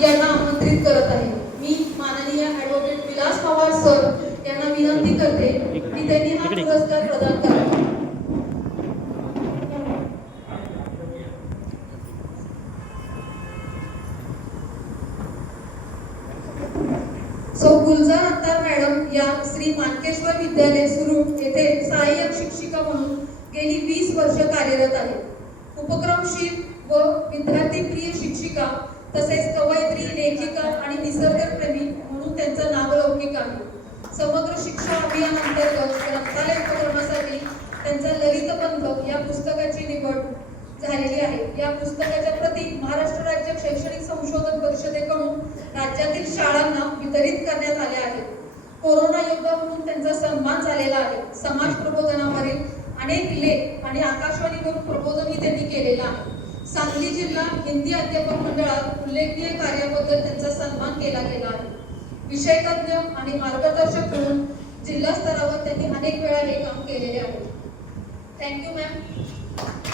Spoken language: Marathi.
यांना आमंत्रित करत आहे। मी माननीय ॲडव्होकेट विलास पवार सर यांना विनंती करते की त्यांनी हा पुरस्कार प्रदान करावा। सो गुलजार अत्तार मॅडम या श्री मानकेश्वर विद्यालय सुरूर येथे सहाय्यक शिक्षिका म्हणून गेली 20 वर्ष कार्यरत आहेत। उपक्रमशील व विद्यार्थीप्रिय शिक्षिका तसेच कवयित्री, लेखिका आणि निसर्गप्रेमी म्हणून त्यांचा नावलौकिक आहे। समग्र शिक्षा अभियान अंतर्गत ग्रंथालय उपक्रमासाठी त्यांचा ललितबंध या पुस्तकाची निवड झालेली आहे। या पुस्तकाच्या प्रती महाराष्ट्र राज्य शैक्षणिक संशोधन परिषदेकडून राज्यातील शाळांना वितरित करण्यात आल्या आहेत। कोरोना योद्धा म्हणून त्यांचा सन्मान झालेला आहे। समाज प्रबोधनावरील अनेक लेख आणि आकाशवाणीवरून प्रबोधनही त्यांनी केलेला आहे। सांगली जिल्हा हिंदी अध्यापक मंडळात उल्लेखनीय कार्याबद्दल त्यांचा सन्मान केला गेला आहे। विषय तज्ञ आणि मार्गदर्शक म्हणून जिल्हा स्तरावर त्यांनी अनेक वेळा हे काम केलेले आहे। Thank you ma'am.